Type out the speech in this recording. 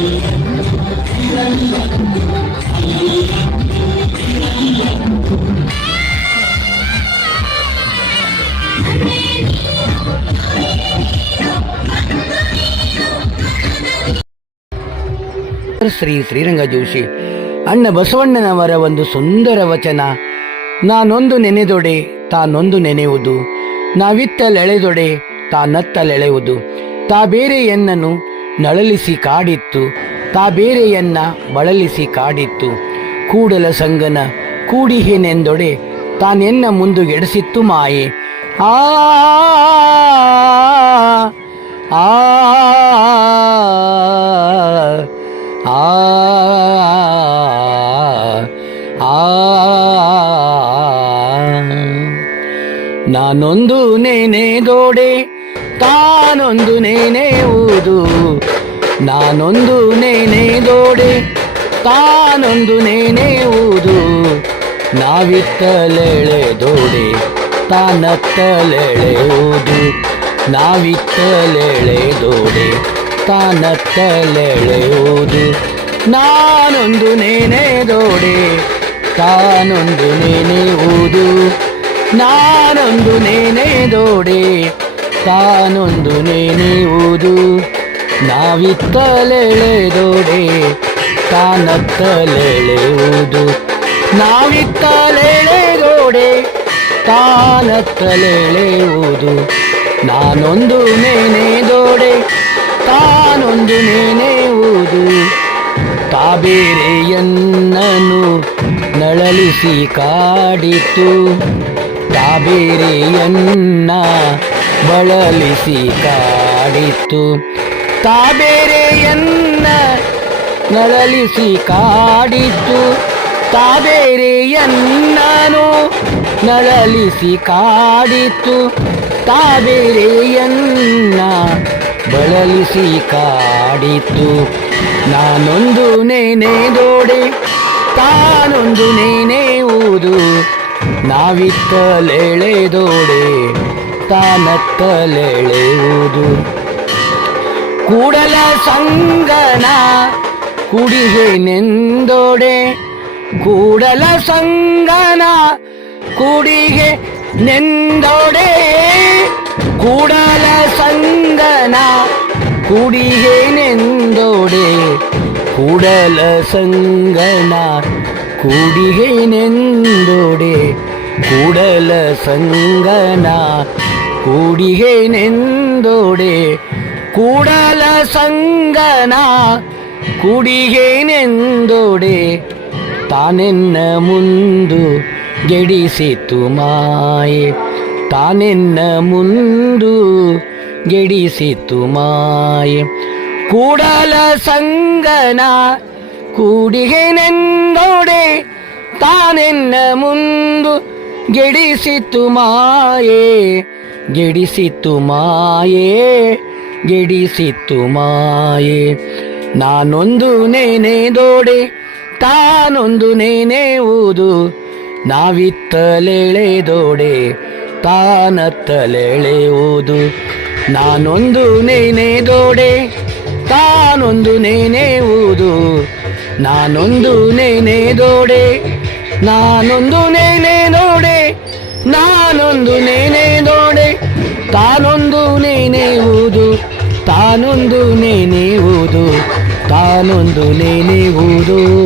ಶ್ರೀ ಶ್ರೀರಂಗ ಜೋಶಿ, ಅಣ್ಣ ಬಸವಣ್ಣನವರ ಒಂದು ಸುಂದರ ವಚನ. ನಾನೊಂದು ನೆನೆದೊಡೆ, ತಾನೊಂದು ನೆನೆಯುವುದು. ನಾವಿತ್ತಲೆಳೆದೊಡೆ, ತಾನತ್ತಲೆಳೆಯುವುದು. ತಾ ಬೇರೆ ಎನ್ನನು ನಳಲಿಸಿ ಕಾಡಿತ್ತು ತಾ ಬೇರೆಯನ್ನ ಬಳಲಿಸಿ ಕಾಡಿತ್ತು ಕೂಡಲ ಸಂಗನ ಕೂಡಿಹೇನೆಂದೊಡೆ ತಾನೆನ್ನ ಮುಂದು ಎಡಸಿತ್ತು ಮಾಯೆ ಆ ಆ ಆ ಆ ನಾನೊಂದು ನಾನೊಂದು ದೋಡೆ, ತಾನೊಂದು ನೆನೆಯುವುದು ನಾವಿತ್ತಲೆಳೆದೋಡೆ ತಾನತ್ತಲೆಳೆಯುವುದು ನಾವಿತ್ತಲೆಳೆದೋಡೆ ತಾನತ್ತಲೆಳೆಯುವುದು ನಾನೊಂದು ನೆನೆದೋಡೆ ತಾನೊಂದು ನೆನೆಯುವುದು ನಾನೊಂದು ನೆನೆದೋಡೆ ತಾನೊಂದು ನೆನೆಯುವುದು ನಾವಿತ್ತಲೆಳೆದೋಡೆ ತಾನತ್ತಲೆಳೆಯುವುದು. ನಾವಿತ್ತಲೆಳೆದೋಡೆ ತಾನತ್ತಲೆಳೆಯುವುದು. ನಾನೊಂದು ನೆನೆದೋಡೆ ತಾನೊಂದು ನೆನೆಯುವುದು ತಾಬೇರೆಯನ್ನನು ನಳಲಿಸಿ ಕಾಡಿತು. ತಾಬೇರೆಯನ್ನ ಬಳಲಿಸಿ ಕಾಡಿತು. ತಾಬೇರೆಯನ್ನ ನಳಲಿಸಿ ಕಾಡಿತು ತಾಬೇರೆಯನ್ನನು ನಳಲಿಸಿ ಕಾಡಿತು ತಾಬೇರೆಯನ್ನ ಬಳಲಿಸಿ ಕಾಡಿತು ನಾನೊಂದು ನೆನೆದೋಡೆ ತಾನೊಂದು ನೆನೆಯುವುದು ನಾವಿತ್ತಲೆಳೆದೋಡೆ ತಾನತ್ತಲೆಳೆಯುವುದು ಕೂಡಲ ಸಂಗನ ಕುಡಿಗೆ ನೆಂದೊಡೆ ಕೂಡಲ ಸಂಗನ ಕುಡಿಗೆ ನೆಂದೊಡೆ ಕೂಡಲ ಸಂಗನ ಕುಡಿಗೆ ನೆಂದೊಡೆ ಕೂಡಲ ಸಂಗನ ಕೂಡಿಗೆ ನೆಂದೊಡೆ ಕೂಡಲ ಸಂಗನ ಕೂಡಿಗೆ ನೆಂದೊಡೆ ಕೂಡಲ ಸಂಗನ ಕುಡಿಗೇನೆಂದೊಡೆ ತಾನೆನ್ನ ಮುಂದು ಗೆಡಿಸಿತು ಮಾಯೆ. ತಾನೆನ್ನ ಮುಂದು ಗೆಡಿಸಿತು ಮಾಯೆ. ಕೂಡಲ ಸಂಗನ ಕೂಡಿಗೆನೆಂದೊಡೆ ತಾನೆನ್ನ ಮುಂದು ಗೆಡಿಸಿತು ಮಾಯೆ. ಗೆಡಿಸಿತು ಮಾಯೆ. ಗೆಡಿಸಿತು ಮಾಯೆ ನಾನೊಂದು ನೇನೆದೋಡೆ ತಾನೊಂದು ನೇನೆ ಊದು. ನಾವಿತ್ತಲೆಳೆ ದೋಡೆ, ತಾನತ್ತಲೆಳೆ ತಾನತ್ತಲೆಳೆಯುವುದು ನಾನೊಂದು ನೇನೆದೋಡೆ ತಾನೊಂದು ನೇನೆವುದು ನಾನೊಂದು ನೇನೆದೋಡೆ ನಾನೊಂದು ನೇನೆದೋಡೆ ನಾನೊಂದು ನೇನೆದೋಡೆ ತಾನೊಂದು ನೇನೆಯುವುದು ತಾನೊಂದು ನೇನೆಯುವುದು ಆ